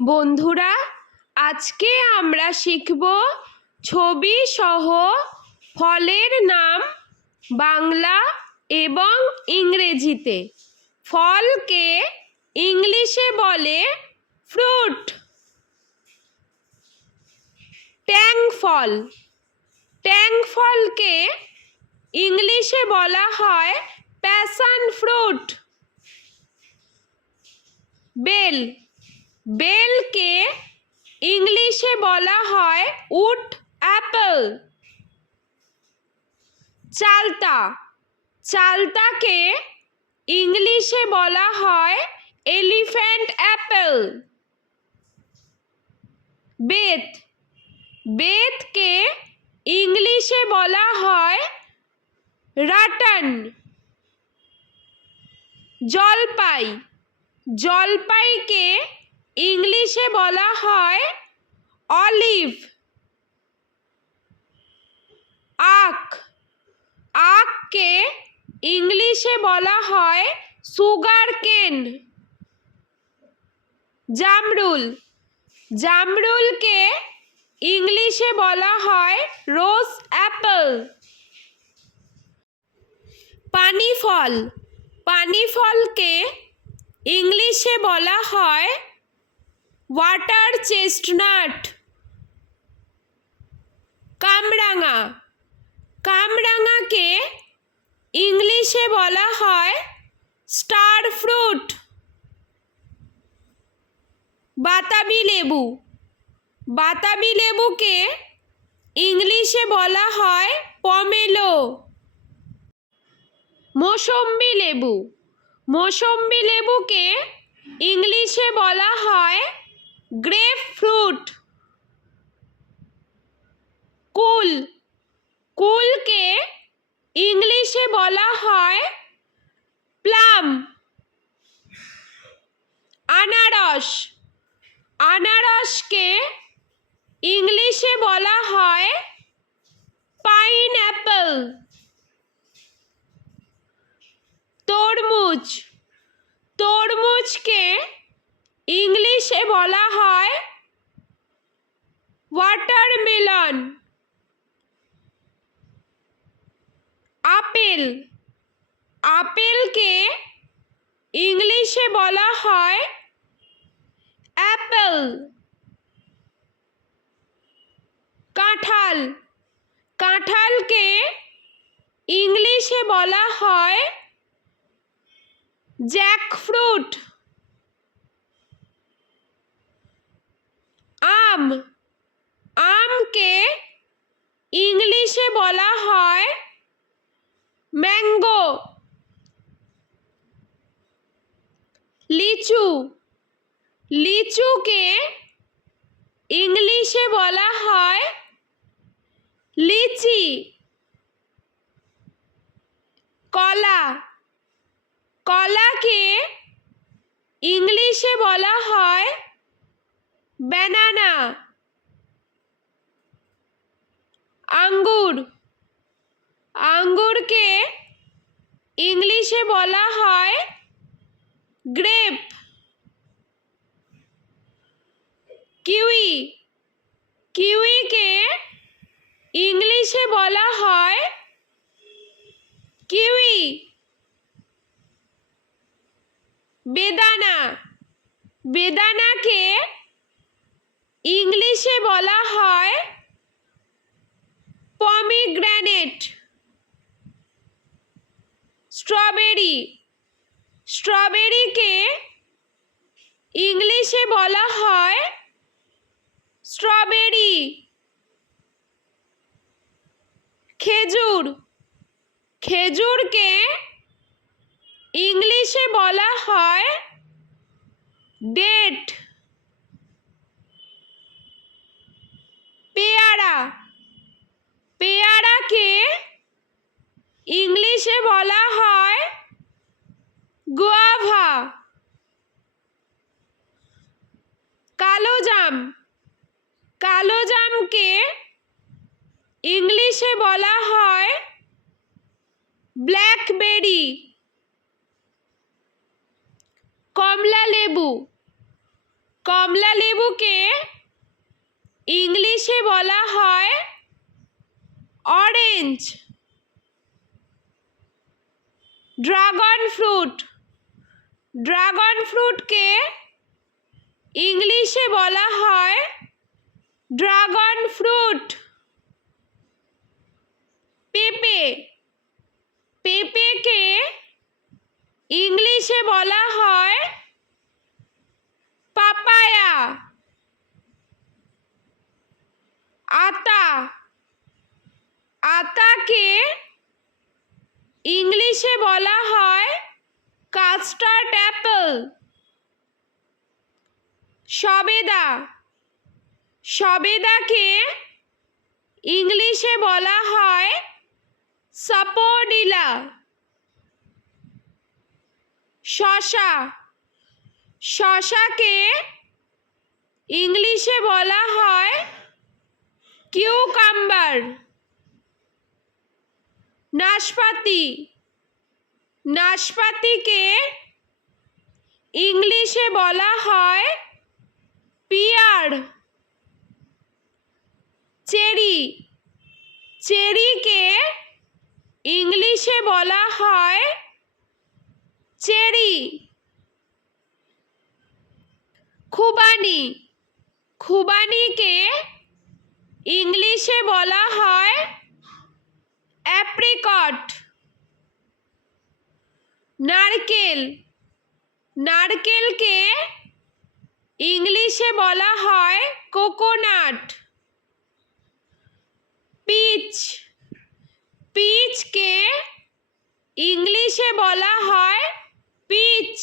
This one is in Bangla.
বন্ধুরা, আজকে আমরা শিখব ছবি সহ ফলের নাম বাংলা এবং ইংরেজিতে। ফলকে ইংলিশে বলে ফ্রুট। ট্যাং ফল, ট্যাং ফলকে ইংলিশে বলা হয় প্যাশন ফ্রুট। বেল, বেলকে ইংলিশে বলা হয় উড অ্যাপল। চালতা, চালতাকে ইংলিশে বলা হয় এলিফ্যান্ট অ্যাপল। বেত, বেতকে ইংলিশে বলা হয় রাটান। জলপাই, জলপাইকে ইংলিশে বলা হয় অলিভ। আখ, আখকে ইংলিশে বলা হয় সুগার কেন। জামরুল, জামরুলকে ইংলিশে বলা হয় রোজ অ্যাপল। পানি ফল, পানি ফলকে ইংলিশে বলা হয় ওয়াটার চেস্টনাট। কামরাঙা, কামরাঙাকে ইংলিশে বলা হয় স্টার ফ্রুট। বাতাবি লেবু, বাতাবি লেবুকে ইংলিশে বলা হয় পমেলো। মৌসম্বি লেবু, মৌসম্বি লেবুকে ইংলিশে বলা হয় গ্রেপ ফ্রুট। কুল, কুলকে ইংলিশে বলা হয় প্লাম। আনারস, আনারসকে ইংলিশে বলা হয় পাইনঅ্যাপল। তরমুজ, তরমুজকে ইংলিশে বলা হয় ওয়াটারমেলন। আপেল, আপেলকে ইংলিশে বলা হয় অ্যাপল। কাঁঠাল, কাঁঠালকে ইংলিশে বলা হয় জ্যাকফ্রুট। আম, আমকে ইংলিশে বলা হয় ম্যাঙ্গো। লিচু, লিচুকে ইংলিশে বলা হয় লিচি। কলা, কলাকে ইংলিশে বলা হয় ব্যানানা। আঙ্গুর, আঙ্গুরকে ইংলিশে বলা হয় গ্রেপ। কিউই, কিউইকে ইংলিশে বলা হয় কিউই। বেদানা, বেদানাকে ইংলিশে বলা হয় পমিগ্রেনেট। স্ট্রবেরি, স্ট্রবেরিকে ইংলিশে বলা হয় স্ট্রবেরি। খেজুর, খেজুরকে ইংলিশে বলা হয় ডেট। পেয়ারা, পেয়ারাকে ইংলিশে বলা হয় গুয়াভা। কালোজাম, কালোজামকে ইংলিশে বলা হয় ব্ল্যাকবেরি। কমলা লেবু, কমলা লেবুকে ইংলিশে বলা হয় অরেঞ্জ। ড্রাগন ফ্রুট, ড্রাগন ফ্রুটকে ইংলিশে বলা হয় ড্রাগন ফ্রুট। পেঁপে, পেঁপেকে ইংলিশে বলা হয় পাপায়া। আতা, আতাকে ইংলিশে বলা হয় কাস্টার্ড অ্যাপেল। সবেদা, সবেদাকে ইংলিশে বলা হয় সাপোডিলা। শসা, শসাকে ইংলিশে বলা হয় কিউকাম্বার। নাশপাতি, নাশপাতিকে ইংলিশে বলা হয় পিয়ার। চেরি, চেরিকে ইংলিশে বলা হয় চেরি। খুবানি, খুবানিকে ইংলিশে বলা হয় অ্যাপ্রিকট। নারকেল, নারকেলকে ইংলিশে বলা হয় কোকোনাট। পিচ, পিচকে ইংলিশে বলা হয় পিচ।